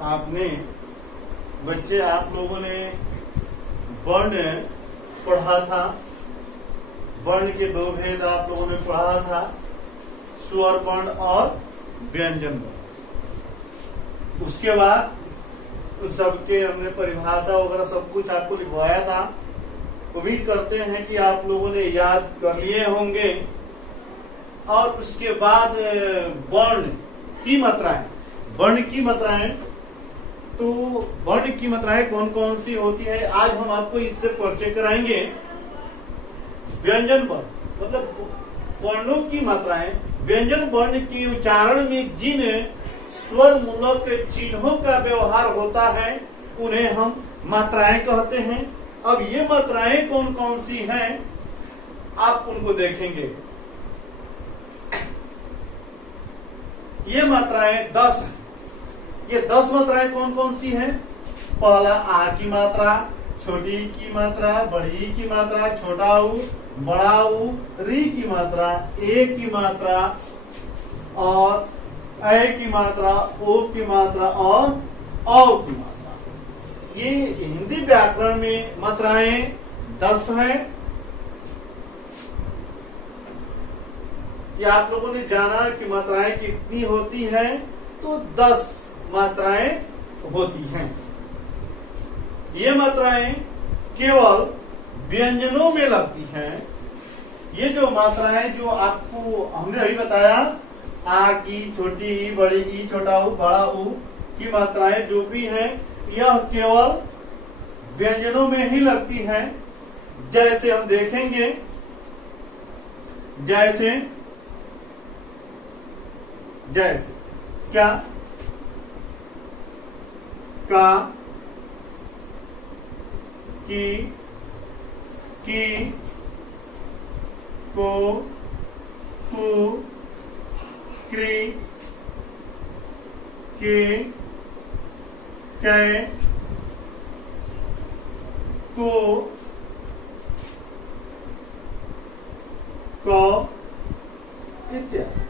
आपने बच्चे आप लोगों ने वर्ण पढ़ा था। वर्ण के दो भेद आप लोगों ने पढ़ा था, स्वर वर्ण और व्यंजन वर्ण। उसके बाद उस सबके हमने परिभाषा वगैरह सब कुछ आपको लिखवाया था। उम्मीद करते हैं कि आप लोगों ने याद कर लिए होंगे। और उसके बाद वर्ण की मात्राएं, वर्ण की मात्राएं, तो वर्ण की मात्राएं कौन कौन सी होती है आज हम आपको इससे परिचय कराएंगे। व्यंजन वर्ण मतलब वर्णों की मात्राएं। व्यंजन वर्ण के उच्चारण में जिन स्वर मूलक चिन्हों का व्यवहार होता है उन्हें हम मात्राएं कहते हैं। अब ये मात्राएं कौन कौन सी हैं आप उनको देखेंगे। ये मात्राएं 10 हैं। ये 10 मात्राएं कौन कौन सी हैं। पहला आ की मात्रा, छोटी की मात्रा, बड़ी की मात्रा, छोटा ऊ, बड़ा ऊ, री की मात्रा, ए की मात्रा और ए की मात्रा, ओ की मात्रा और औ की मात्रा। ये हिंदी व्याकरण में मात्राएं 10 हैं। ये आप लोगों ने जाना कि मात्राएं कितनी होती हैं, तो 10 मात्राएं होती हैं। ये मात्राएं केवल व्यंजनों में लगती हैं। ये जो मात्राएं जो आपको हमने अभी बताया, आ की, छोटी ई, बड़ी ई, छोटा ऊ, बड़ा ऊ की मात्राएं जो भी हैं, यह केवल व्यंजनों में ही लगती हैं। जैसे हम देखेंगे, जैसे जैसे क्या, का, की, को, कु, क्री, के, कै, को, इत्यादि।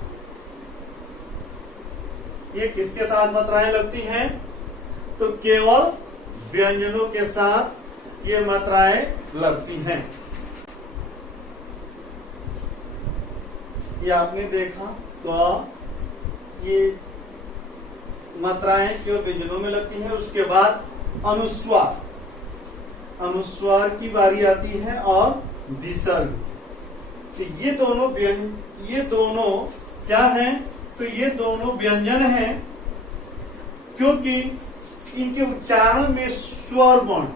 ये किसके साथ मात्राएं लगती हैं, तो केवल व्यंजनों के साथ ये मात्राएं लगती हैं। ये आपने देखा, तो ये मात्राएं केवल व्यंजनों में लगती हैं। उसके बाद अनुस्वार, अनुस्वार की बारी आती है और विसर्ग। तो ये दोनों क्या हैं, तो ये दोनों व्यंजन हैं, क्योंकि इनके उच्चारण में स्वर वर्ण,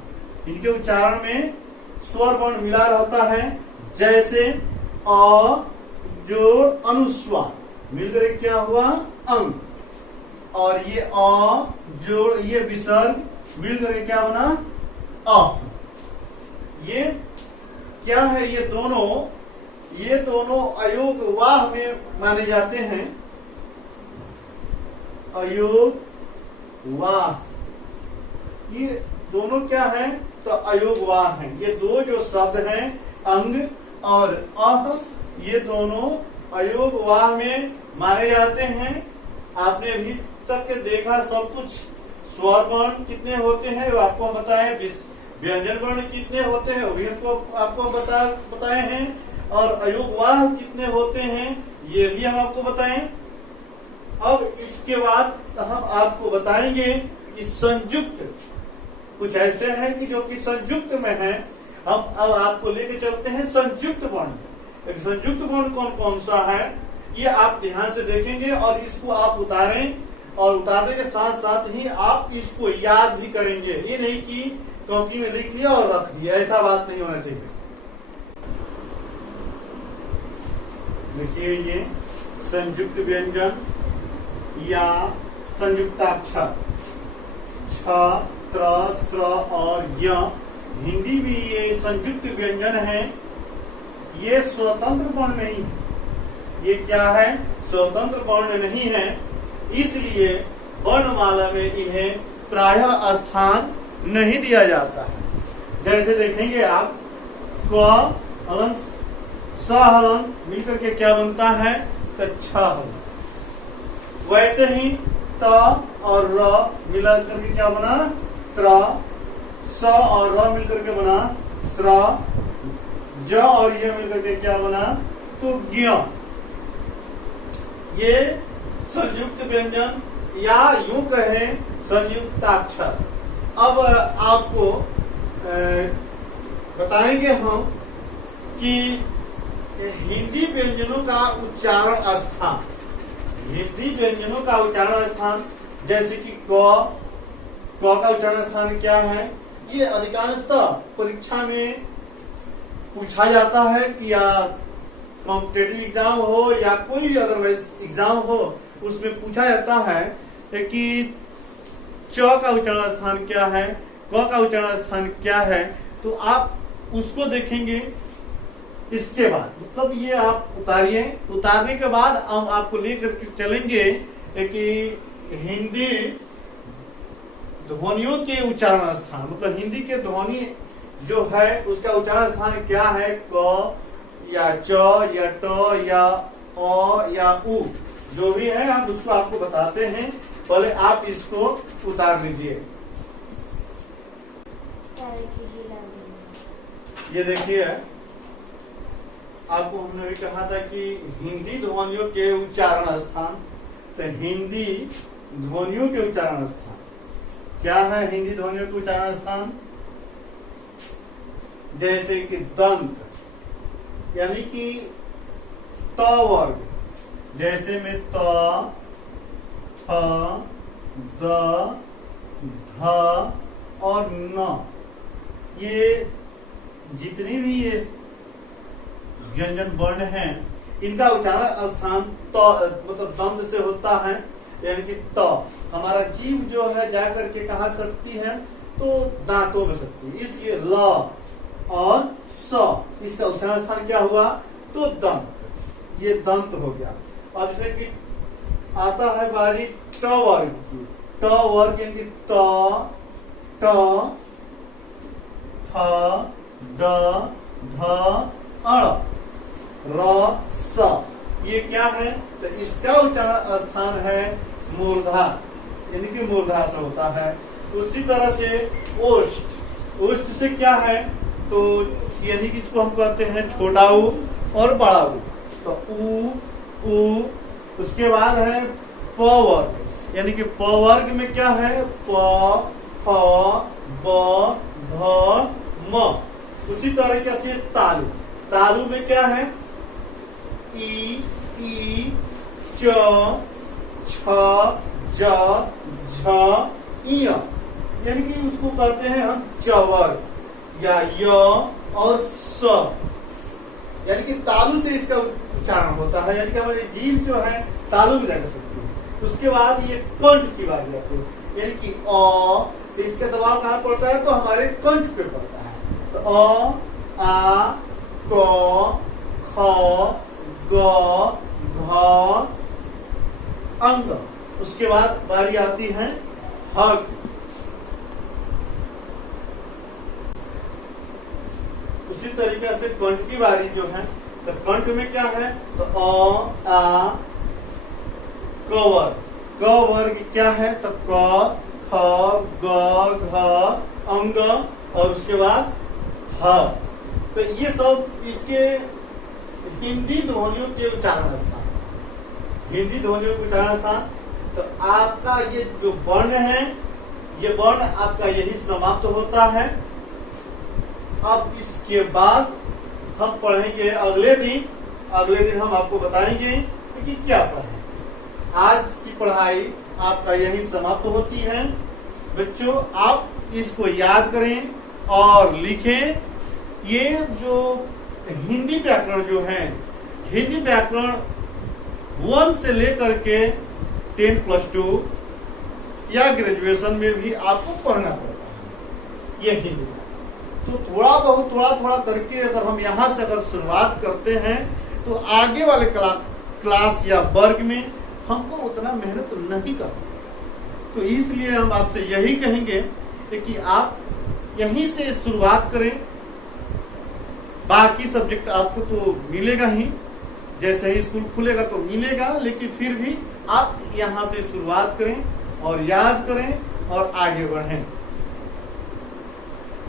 इनके उच्चारण में स्वर वर्ण मिला रहता है। जैसे अ जोड़ अनुस्वार मिलकर क्या हुआ, अंग। और ये अ जोड़ ये विसर्ग मिलकर क्या बना, अ। ये क्या है, ये दोनों अयोग वाह में माने जाते हैं। अयोग वाह, ये दोनों क्या हैं, तो अयोग वाह हैं। ये दो जो शब्द हैं, अंग और अह, ये दोनों अयोग वाह में माने जाते हैं। आपने अभी तक के देखा सब कुछ, स्वर वर्ण कितने होते हैं वो आपको बताए, व्यंजन वर्ण कितने होते हैं वो भी आपको बताए हैं, और अयोग वाह कितने होते हैं ये भी हम आपको बताएं। अब इसके बाद हम आपको बताएंगे कि संयुक्त कुछ ऐसे हैं कि जो कि संयुक्त में है। हम अब आपको लेके चलते हैं संयुक्त वर्ण। संयुक्त वर्ण कौन कौन सा है ये आप ध्यान से देखेंगे, और इसको आप उतारें, और उतारने के साथ साथ ही आप इसको याद भी करेंगे। ये नहीं कि कॉपी में लिख लिया और रख दिया, ऐसा बात नहीं होना चाहिए। देखिए, ये संयुक्त व्यंजन या संयुक्ताक्षर छ, त्र, स्र और य, हिंदी भी ये संयुक्त व्यंजन है। ये स्वतंत्र वर्ण नहीं, ये क्या है, स्वतंत्र वर्ण नहीं है। इसलिए वर्णमाला में इन्हें प्रायः स्थान नहीं दिया जाता है। जैसे देखेंगे आप, क हलन स हलन मिलकर के क्या बनता है, तो छ हलन। वैसे ही त और र मिला करके क्या बना त्र, स और र मिलकर के बना स्र, ज और य मिलकर के क्या बना तो ज्ञ। ये संयुक्त व्यंजन या यूं कहें संयुक्ताक्षर। अब आपको बताएंगे हम कि हिंदी व्यंजनों का उच्चारण स्थान, हिंदी व्यंजनों का उच्चारण स्थान, जैसे कि क का उच्चारण स्थान क्या है, ये अधिकांशतः परीक्षा में पूछा जाता है कि या कॉम्पिटेटिव एग्जाम हो या कोई भी अदरवाइज एग्जाम हो, उसमें पूछा जाता है कि च का उच्चारण स्थान क्या है, क का उच्चारण स्थान क्या है। तो आप उसको देखेंगे। इसके बाद मतलब ये आप उतारिए, उतारने के बाद हम आपको लेकर के चलेंगे कि हिंदी ध्वनियों के उच्चारण स्थान, मतलब हिंदी के ध्वनि जो है उसका उच्चारण स्थान क्या है, क या च या ट या अ या उ, जो भी है हम उसको आपको बताते हैं। पहले आप इसको उतार लीजिए। ये देखिए, आपको हमने भी कहा था कि हिंदी ध्वनियों के उच्चारण स्थान, तो हिंदी ध्वनियों के उच्चारण स्थान क्या है, हिंदी ध्वनियों के उच्चारण स्थान जैसे कि दंत यानी कि त वर्ग, जैसे में त, थ, द, ध और न, ये जितनी भी ये व्यंजन वर्ण हैं इनका उच्चारण स्थान त मतलब दंत से होता है। यानी कि त हमारा जीभ जो है जाकर के कहाँ सटती है, तो दांतों में सटती है, इसलिए ल और स इसका उच्चारण स्थान क्या हुआ तो दंत, ये दंत हो गया। अब जैसे कि आता है बारी ट वर्ग की, ट वर्ग यानी कि त, ट, थ, द, ध, अ, र, स, ये क्या है, तो इसका उच्चारण स्थान है मूर्धा, यानी कि मूर्धा से होता है। उसी तरह से ओष्ठ, ओष्ठ से क्या है तो यानी कि इसको हम कहते हैं छोटा ऊ और बड़ा ऊ, तो ऊ, उसके बाद है प वर्ग, यानी कि प वर्ग में क्या है प, फ, ब, भ, म। उसी तरीके से तालु, तालु में क्या है ई, च, छ, ज, झ, इय, यानी कि उसको कहते हैं हम चवर्ग या य और स, यानी कि तालु से इसका उच्चारण होता है, यानी कि हमारी जीभ जो है तालु में रह सकती है। उसके बाद ये कंठ की बात आती है, यानी कि अ, तो इसका दबाव कहाँ पड़ता है तो हमारे कंठ पे पड़ता है, तो अ, आ, क, ख, ग, घ, अंग। उसके बाद बारी आती है ह की। उसी तरीके से कंठ की बारी जो है, तो कंठ में क्या है तो अ, आ, क वर्ग, क वर्ग क्या है तो क, ख, ग, घ, अंग और उसके बाद ह। तो ये सब इसके हिंदी ध्वनियों के उच्चारण स्थान, हिंदी ध्वनियों के उच्चारण स्थान। तो आपका ये जो वर्ण है, ये वर्ण आपका यही समाप्त होता है। अब इसके बाद हम पढ़ेंगे अगले दिन हम आपको बताएंगे कि क्या पढ़ें। आज की पढ़ाई आपका यही समाप्त होती है। बच्चों आप इसको याद करें और लिखें। ये जो हिंदी व्याकरण जो है, हिंदी व्याकरण 1 से लेकर के 10+2 या ग्रेजुएशन में भी आपको पढ़ना पड़ता है ये हिंदी। तो थोड़ा बहुत करके अगर हम यहाँ से अगर शुरुआत करते हैं तो आगे वाले क्लास या वर्ग में हमको उतना मेहनत नहीं करना। तो इसलिए हम आपसे यही कहेंगे कि आप यहीं से शुरुआत करें। बाकी सब्जेक्ट आपको तो मिलेगा ही, जैसे ही स्कूल खुलेगा तो मिलेगा, लेकिन फिर भी आप यहाँ से शुरुआत करें। और याद करें और आगे बढ़ें।